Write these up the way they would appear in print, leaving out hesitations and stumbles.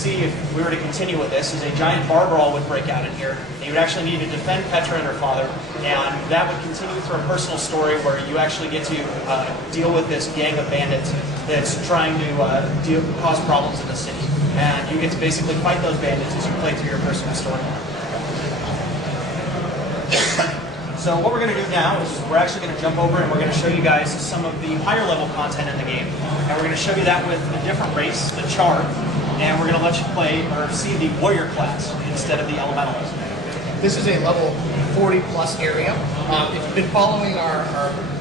See, if we were to continue with this, is a giant bar brawl would break out in here. And you would actually need to defend Petra and her father, and that would continue through a personal story where you actually get to deal with this gang of bandits that's trying to cause problems in the city. And you get to basically fight those bandits as you play through your personal story. So what we're going to do now is we're actually going to jump over and we're going to show you guys some of the higher level content in the game. And we're going to show you that with a different race, the Charr. And we're going to let you play or see the warrior class instead of the elementalist. This is a level 40 plus area. If you've been following our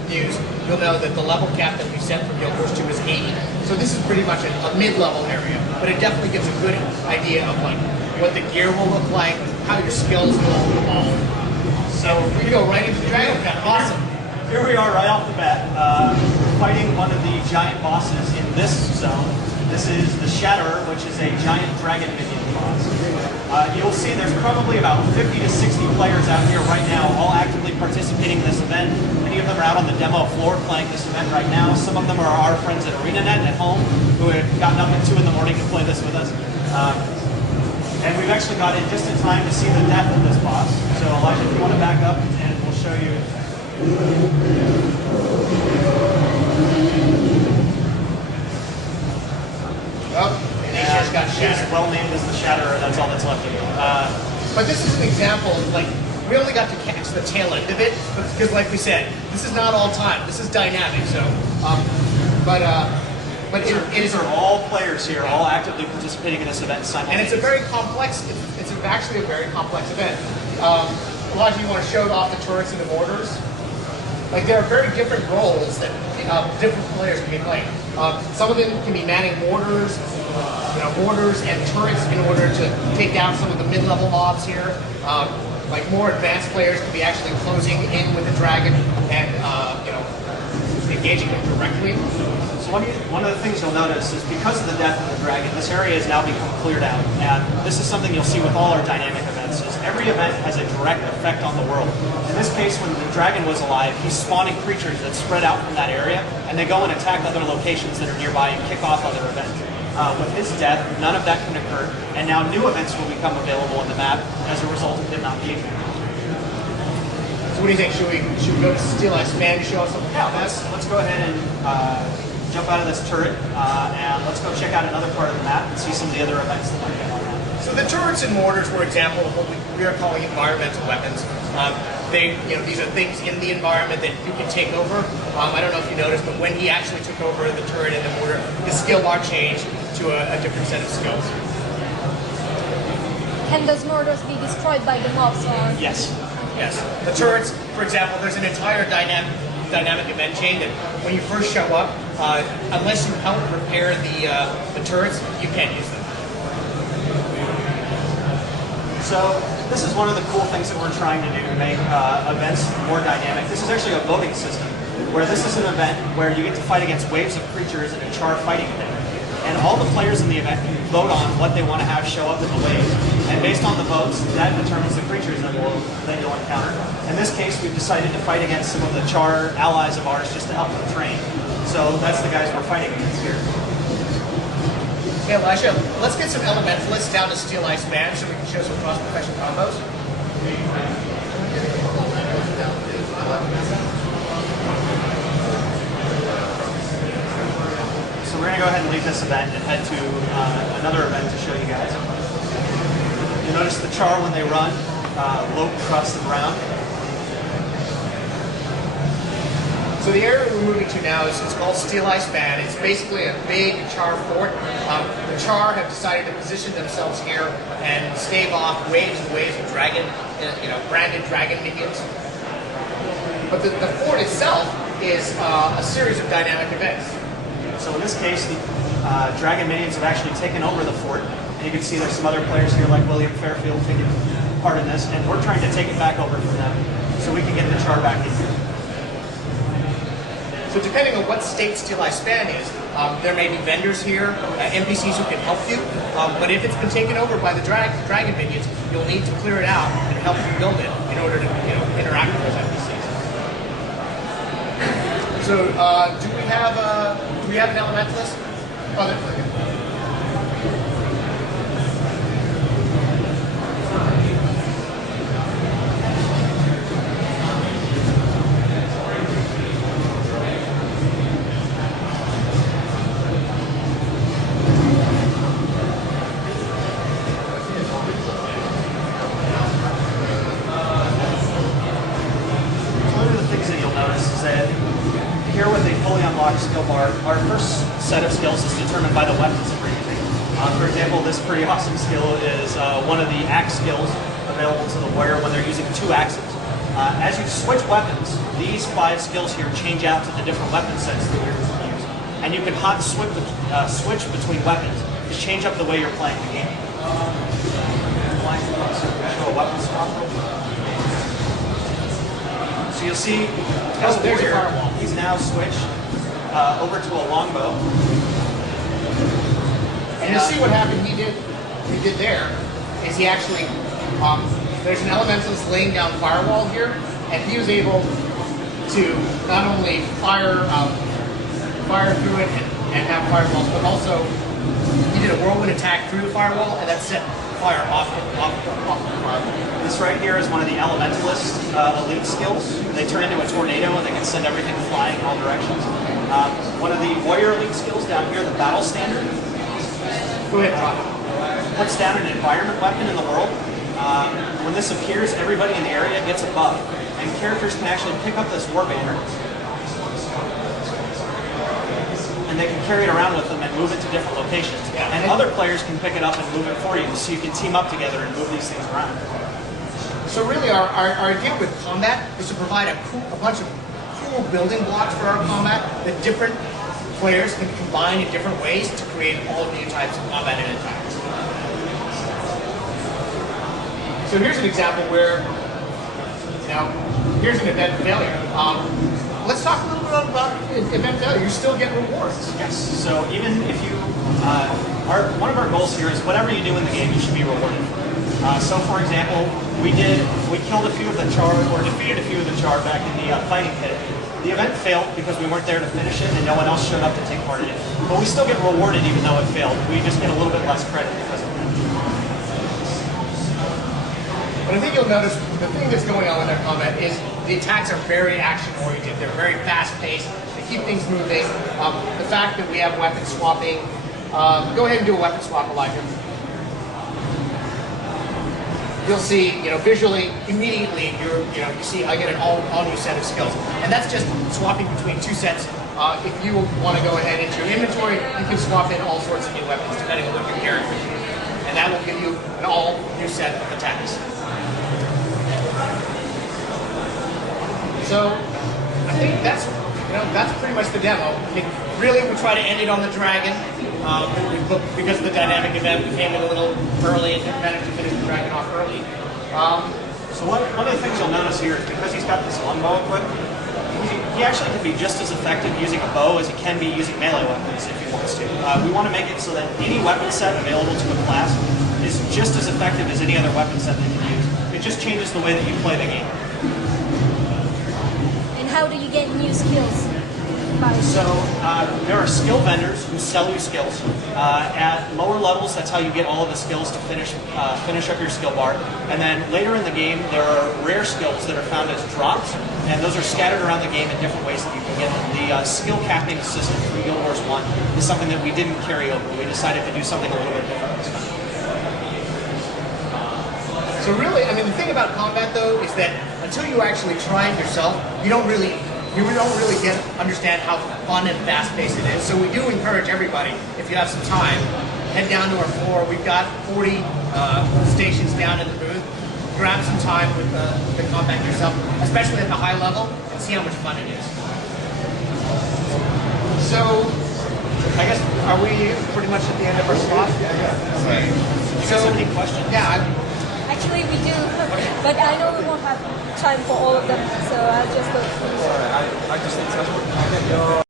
news, you'll know that the level cap that we set for Guild Wars 2 is 80. So this is pretty much a mid-level area, but it definitely gives a good idea of like what the gear will look like, how your skills will evolve. So we go right into the dragon cat. Awesome. Here we are right off the bat, fighting one of the giant bosses in this zone. This is the Charr, which is a giant dragon minion boss. You'll see there's probably about 50 to 60 players out here right now, all actively participating in this event. Many of them are out on the demo floor playing this event right now. Some of them are our friends at ArenaNet at home who had gotten up at 2 in the morning to play this with us. And we've actually got in just in time to see the death of this boss. So Elijah, if you want to back up and we'll show you. And he just got shattered. He's well named as the Shatterer, that's all that's left of him. But this is an example of like, we only got to catch the tail end of it, because like we said, this is not all time, this is dynamic, so, These are all players here, all actively participating in this event simultaneously. And it's a very complex, it's actually a very complex event. Elijah, you want to show off the turrets and the mortars? Like there are very different roles that different players can be playing. Some of them can be manning mortars, mortars and turrets in order to take down some of the mid-level mobs here. Like more advanced players can be actually closing in with the dragon and engaging them directly. So one of the things you'll notice is because of the death of the dragon, this area has now become cleared out. And this is something you'll see with all our dynamic events, is every event has a direct effect on the world. In this case, when the dragon was alive, he's spawning creatures that spread out from that area, and they go and attack other locations that are nearby and kick off other events. With his death, none of that can occur, and now new events will become available on the map as a result of him not being there. So what do you think? Should we go to Steel Ice Man to show us something? Yeah, let's go ahead and jump out of this turret, and let's go check out another part of the map and see some of the other events that might be on that. So the turrets and mortars were example of what we are calling environmental weapons. These are things in the environment that you can take over. I don't know if you noticed, but when he actually took over the turret and the mortar, his skill bar changed to a different set of skills. Can those mortars be destroyed by the mobs? Or? Yes. Yes. The turrets, for example, there's an entire dynamic event chain that when you first show up, unless you help repair the turrets, you can't use them. So this is one of the cool things that we're trying to do to make events more dynamic. This is actually a voting system, where this is an event where you get to fight against waves of creatures in a Charr fighting event. And all the players in the event can vote on what they want to have show up in the waves. And based on the votes, that determines the creatures that you'll encounter. In this case, we've decided to fight against some of the Charr allies of ours just to help them train. So that's the guys we're fighting against here. Okay, Elijah, let's get some elementalists down to Steel Ice Man so we can show some cross-profession combos. So we're going to go ahead and leave this event and head to another event to show you guys. You'll notice the Charr, when they run, lope across the ground. So the area we're moving to now is called Steel Ice Man. It's basically a big Charr fort. The Charr have decided to position themselves here and stave off waves and waves of dragon, branded dragon minions. But the fort itself is a series of dynamic events. So in this case, the dragon minions have actually taken over the fort. And you can see there's some other players here like William Fairfield taking part in this. And we're trying to take it back over from them so we can get the Charr back in here. So depending on what state Steel Ice Man is, there may be vendors here, NPCs who can help you, but if it's been taken over by the dragon minions, you'll need to clear it out and help rebuild it in order to interact with those NPCs. So do we have an elementalist? Oh, set of skills is determined by the weapons that we're using. For example, this pretty awesome skill is one of the axe skills available to the warrior when they're using 2 axes. As you switch weapons, these 5 skills here change out to the different weapon sets that you're using. And you can hot switch between weapons to change up the way you're playing the game. Show a weapon swap. So you'll see, as a warrior, he's now switched over to a longbow. And you'll see what happened. He did there is he actually there's an elementalist laying down firewall here, and he was able to not only fire through it and have firewalls, but also he did a whirlwind attack through the firewall, and that set fire off the firewall. This right here is one of the elementalist elite skills. They turn into a tornado and they can send everything flying in all directions. One of the warrior elite skills down here, the battle standard. Go ahead, Rob. Puts down an environment weapon in the world. When this appears, everybody in the area gets a buff, and characters can actually pick up this war banner, and they can carry it around with them and move it to different locations. And other players can pick it up and move it for you, so you can team up together and move these things around. So really, our idea with combat is to provide a bunch of cool building blocks for our combat that different players can combine in different ways to create all new types of combat and attacks. So here's an example where, here's an event failure. Let's talk a little bit about event failure. You still get rewards. Yes. So even if you, one of our goals here is whatever you do in the game, you should be rewarded. So for example, we killed a few of the Charr, or defeated a few of the Charr back in the fighting pit. The event failed because we weren't there to finish it and no one else showed up to take part in it. But we still get rewarded even though it failed. We just get a little bit less credit because of that. But I think you'll notice the thing that's going on with our combat is the attacks are very action-oriented. They're very fast-paced. They keep things moving. The fact that we have weapon swapping. Go ahead and do a weapon swap, Elijah. You'll see, visually, immediately, you see I get an all new set of skills. And that's just swapping between 2 sets. If you want to go ahead into your inventory, you can swap in all sorts of new weapons depending on what your character is. And that will give you an all new set of attacks. So I think that's pretty much the demo. Really, we try to end it on the dragon. Because of the dynamic event, we came in a little early and managed to finish the dragon off early. So one of the things you'll notice here is because he's got this longbow equipped, he actually can be just as effective using a bow as he can be using melee weapons if he wants to. We want to make it so that any weapon set available to a class is just as effective as any other weapon set they can use. It just changes the way that you play the game. And how do you get new skills? So there are skill vendors who sell you skills. At lower levels, that's how you get all of the skills to finish up your skill bar. And then later in the game, there are rare skills that are found as drops, and those are scattered around the game in different ways that you can get them. The skill capping system from Guild Wars 1 is something that we didn't carry over. We decided to do something a little bit different this time. So really, the thing about combat though is that until you actually try it yourself, you don't really understand how fun and fast-paced it is. So we do encourage everybody, if you have some time, head down to our floor. We've got 40 stations down in the booth. Grab some time with the combat yourself, especially at the high level, and see how much fun it is. So, I guess, are we pretty much at the end of our slot? So, any questions? Yeah. Actually, we do, but I know we won't have time for all of them, so I'll just go through. I just think that's what